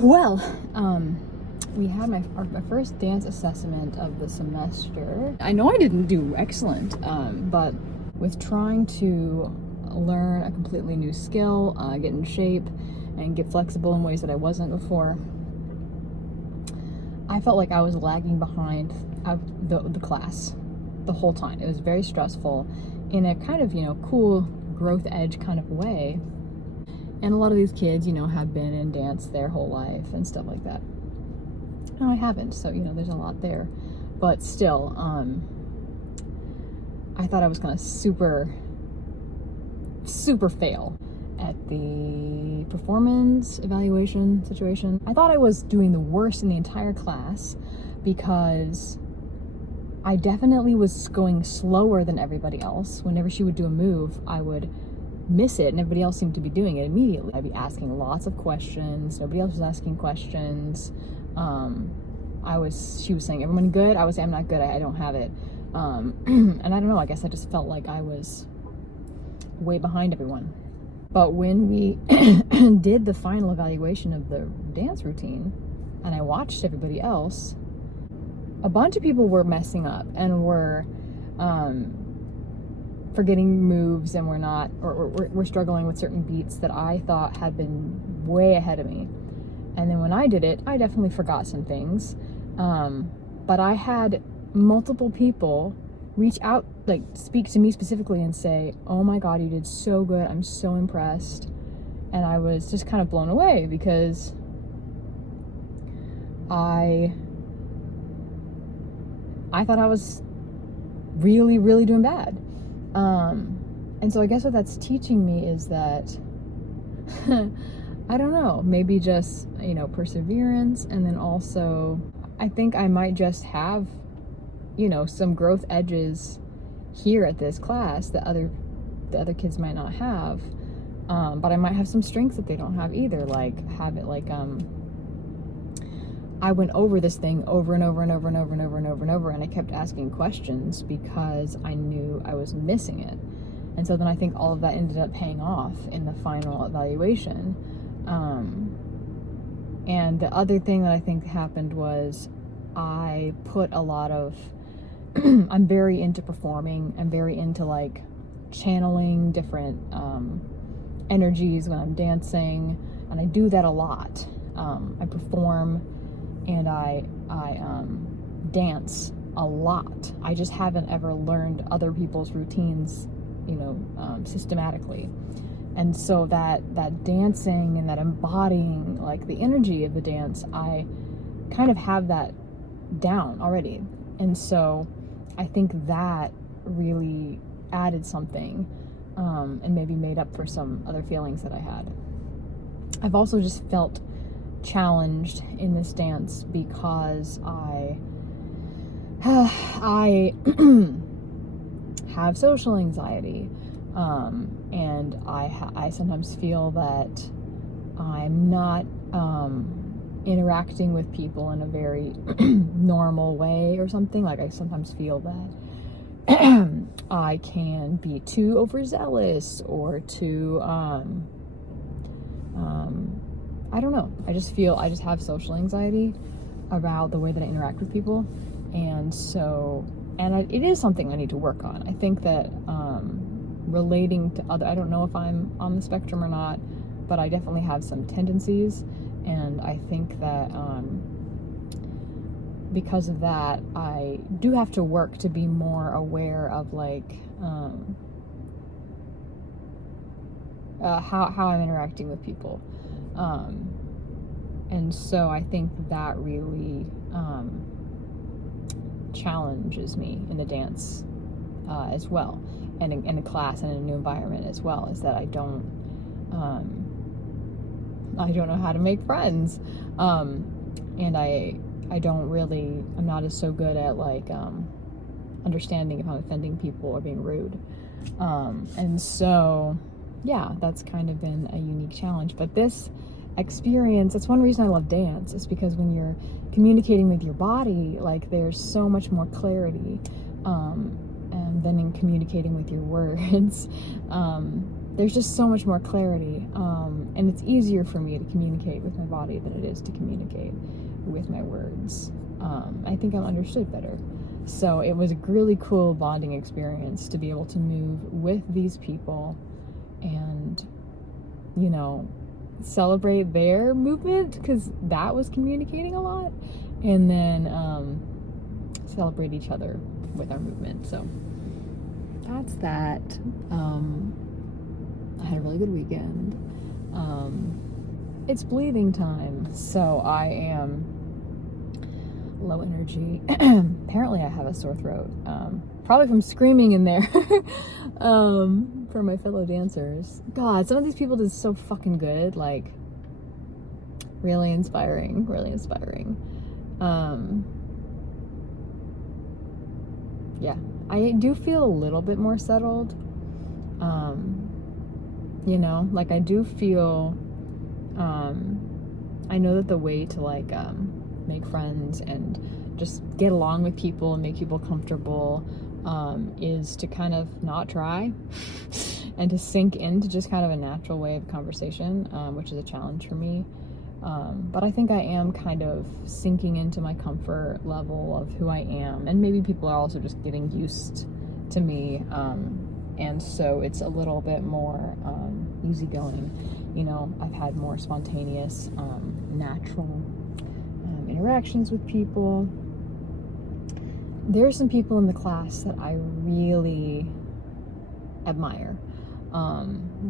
Well, we had my first dance assessment of the semester. I know I didn't do excellent, but with trying to learn a completely new skill, get in shape, and get flexible in ways that I wasn't before, I felt like I was lagging behind the class the whole time. It was very stressful in a kind of, cool growth edge kind of way. And a lot of these kids, have been in dance their whole life and stuff like that. No, I haven't, so, there's a lot there. But still, I thought I was gonna super fail at the performance evaluation situation. I thought I was doing the worst in the entire class because I definitely was going slower than everybody else. Whenever she would do a move, I would miss it, and everybody else seemed to be doing it immediately. I'd be asking lots of questions. Nobody else was asking questions. She was saying, "Everyone good?" I was saying, "I'm not good. I don't have it." And I don't know. I guess I just felt like I was way behind everyone. But when we did the final evaluation of the dance routine, and I watched everybody else, a bunch of people were messing up and were forgetting moves, and we're struggling with certain beats that I thought had been way ahead of me. And then when I did it, I definitely forgot some things. But I had multiple people reach out, speak to me specifically and say, "Oh my God, you did so good. I'm so impressed." And I was just kind of blown away because I thought I was really, really doing bad. And so I guess what that's teaching me is that, I don't know, maybe just, perseverance. And then also, I think I might just have, some growth edges here at this class that the other kids might not have. But I might have some strengths that they don't have either. I went over this thing over and over and over and over and over and over and over, and I kept asking questions because I knew I was missing it. And so then I think all of that ended up paying off in the final evaluation. And the other thing that I think happened was I put a lot of, I'm very into performing. I'm very into channeling different energies when I'm dancing, and I do that a lot. I perform and I dance a lot. I just haven't ever learned other people's routines, systematically. And so that dancing and that embodying the energy of the dance, I kind of have that down already. And so I think that really added something, and maybe made up for some other feelings that I had. I've also just felt challenged in this dance because I have social anxiety, and I sometimes feel that I'm not interacting with people in a very normal way or something. I sometimes feel that I can be too overzealous or too I don't know. I just have social anxiety about the way that I interact with people. And so, it is something I need to work on. I think that relating to I don't know if I'm on the spectrum or not, but I definitely have some tendencies. And I think that because of that, I do have to work to be more aware of how I'm interacting with people. And so I think that really challenges me in the dance as well, and in a class and in a new environment as well, is that I don't know how to make friends, and I'm not as so good at understanding if I'm offending people or being rude, and so yeah, that's kind of been a unique challenge. But this experience, that's one reason I love dance, is because when you're communicating with your body, there's so much more clarity than in communicating with your words. there's just so much more clarity, and it's easier for me to communicate with my body than it is to communicate with my words. I think I'm understood better. So it was a really cool bonding experience to be able to move with these people and, you know, celebrate their movement, because that was communicating a lot, and then celebrate each other with our movement. So that's that. I had a really good weekend. It's bleeding time, so I am low energy. Apparently I have a sore throat, probably from screaming in there for my fellow dancers. God, some of these people did so fucking good, like really inspiring. Yeah, I do feel a little bit more settled. You know, like I do feel, I know that the way to like make friends and just get along with people and make people comfortable is to kind of not try and to sink into just kind of a natural way of conversation, which is a challenge for me. But I think I am kind of sinking into my comfort level of who I am, and maybe people are also just getting used to me, and so it's a little bit more easygoing. You know, I've had more spontaneous, natural interactions with people. There are some people in the class that I really admire.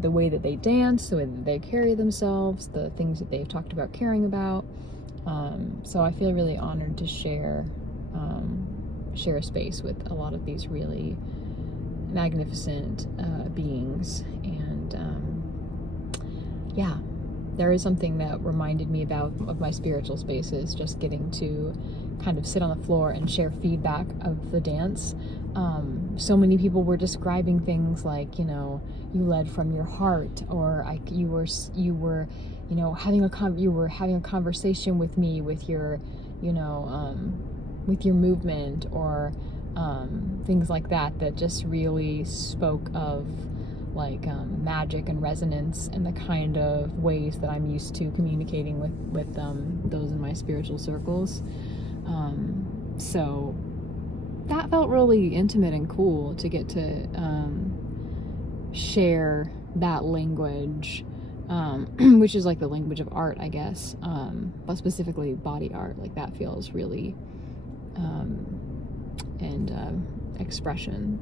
The way that they dance, the way that they carry themselves, the things that they've talked about caring about. So I feel really honored to share a space with a lot of these really magnificent beings. And yeah, there is something that reminded me of my spiritual spaces, just getting to kind of sit on the floor and share feedback of the dance. So many people were describing things like, you know, you led from your heart, or you were you know, having a conversation with me with your, you know, with your movement, or things like that just really spoke of like magic and resonance and the kind of ways that I'm used to communicating with those in my spiritual circles. So that felt really intimate and cool to get to share that language, which is like the language of art, I guess, but specifically body art. Like that feels really, and expression,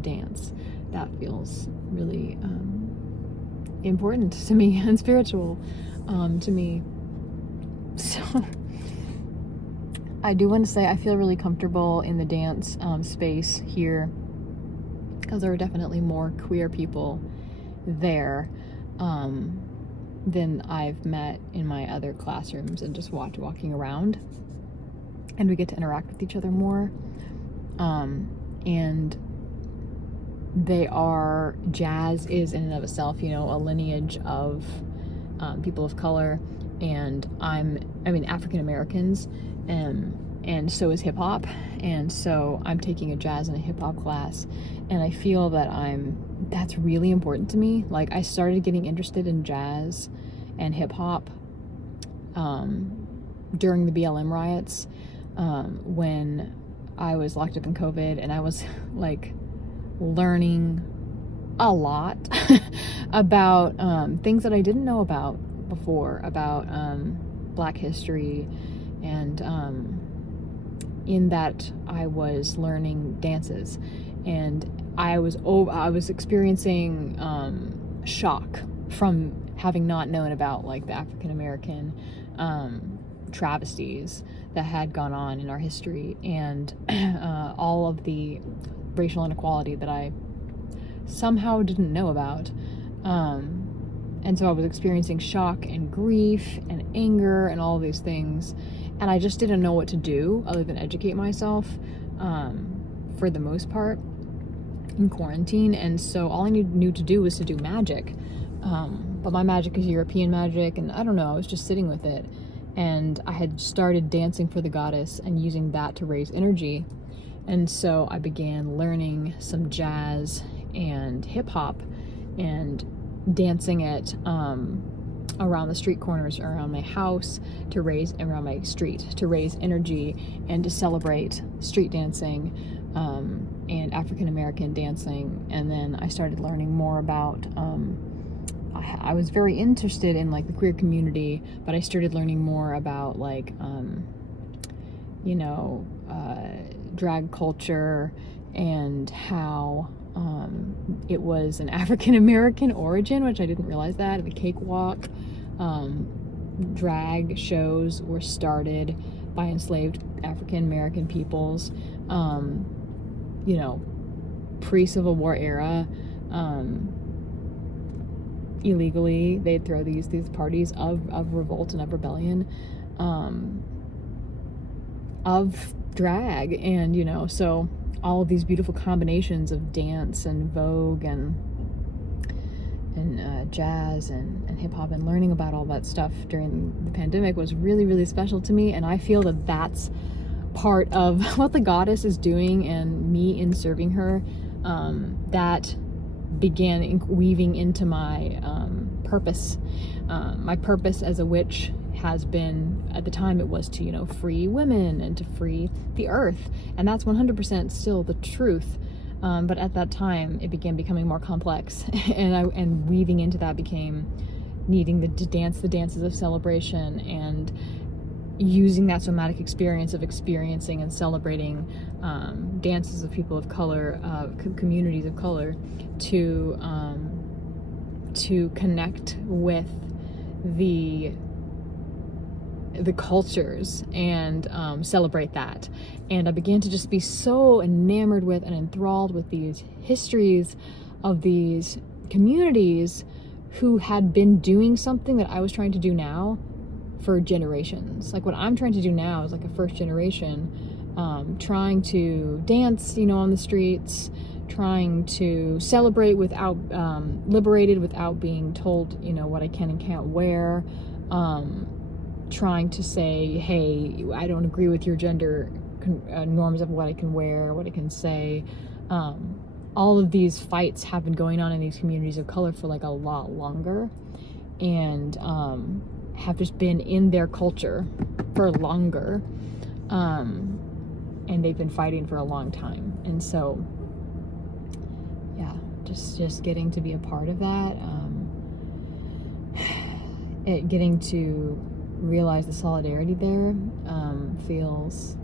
dance, that feels really important to me and spiritual to me. So I do want to say I feel really comfortable in the dance space here, because there are definitely more queer people there than I've met in my other classrooms and just walking around, and we get to interact with each other more, and jazz is in and of itself, you know, a lineage of people of color, and African Americans, and so is hip hop, and so I'm taking a jazz and a hip hop class, and I feel that that's really important to me. Like I started getting interested in jazz and hip hop during the BLM riots, when I was locked up in COVID, and I was like learning a lot about things that I didn't know about before, about Black history, and in that I was learning dances, and I was experiencing shock from having not known about like the African American travesties that had gone on in our history, and all of the racial inequality that I somehow didn't know about. And so I was experiencing shock and grief and anger and all of these things, and I just didn't know what to do other than educate myself, for the most part, in quarantine. And so all I knew to do was to do magic, but my magic is European magic, and I don't know, I was just sitting with it, and I had started dancing for the goddess and using that to raise energy. And so I began learning some jazz and hip hop, and dancing it around the street corners around my house around my street to raise energy and to celebrate street dancing and African American dancing. And then I started learning more about I was very interested in like the queer community, but I started learning more about like drag culture and how it was an African American origin, which I didn't realize that. The cakewalk drag shows were started by enslaved African American peoples, pre-Civil War era. Illegally, they'd throw these parties of revolt and of rebellion, of drag, and so all of these beautiful combinations of dance and Vogue and jazz and hip hop, and learning about all that stuff during the pandemic was really, really special to me. And I feel that that's part of what the goddess is doing, and me in serving her, that began weaving into my purpose. My purpose as a witch has been, at the time it was to free women and to free the earth, and that's 100% still the truth, but at that time it began becoming more complex, and weaving into that became needing to dance the dances of celebration, and using that somatic experience of experiencing and celebrating dances of people of color, communities of color, to connect with the cultures and celebrate that. And I began to just be so enamored with and enthralled with these histories of these communities who had been doing something that I was trying to do now for generations. Like what I'm trying to do now is like a first generation, trying to dance, on the streets, trying to celebrate without, liberated without being told, what I can and can't wear, trying to say, hey, I don't agree with your gender norms of what I can wear, what I can say. All of these fights have been going on in these communities of color for like a lot longer, and have just been in their culture for longer, and they've been fighting for a long time. And so just getting to be a part of that, getting to realize the solidarity there feels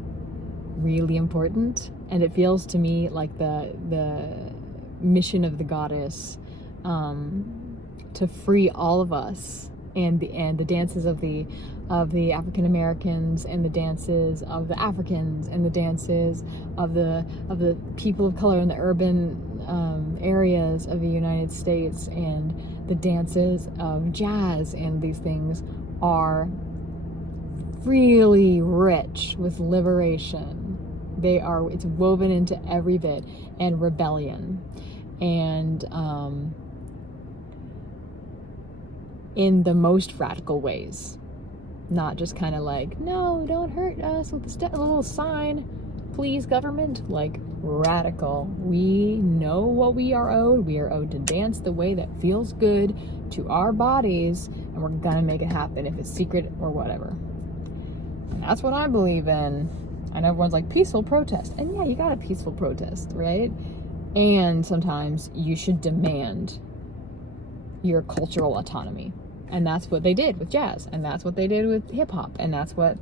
really important, and it feels to me like the mission of the goddess, to free all of us, and the dances of the African Americans, and the dances of the Africans, and the dances of the people of color in the urban areas of the United States, and the dances of jazz, and these things are really rich with liberation. It's woven into every bit, and rebellion, and in the most radical ways, not just kind of like, no, don't hurt us with a little sign, please government. Like radical. We know what we are owed. We are owed to dance the way that feels good to our bodies, and we're gonna make it happen, if it's secret or whatever. And that's what I believe in. I know everyone's like, peaceful protest, and yeah, you got a peaceful protest, right? And sometimes you should demand your cultural autonomy, and that's what they did with jazz, and that's what they did with hip hop, and that's what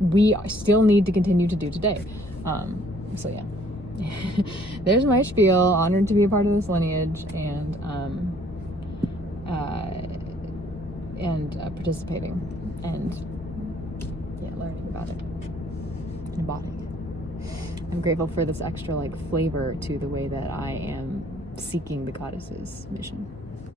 we still need to continue to do today. So yeah, there's my spiel. Honored to be a part of this lineage, and participating, and learning about it, embodying it. I'm grateful for this extra flavor to the way that I am seeking the goddess's mission.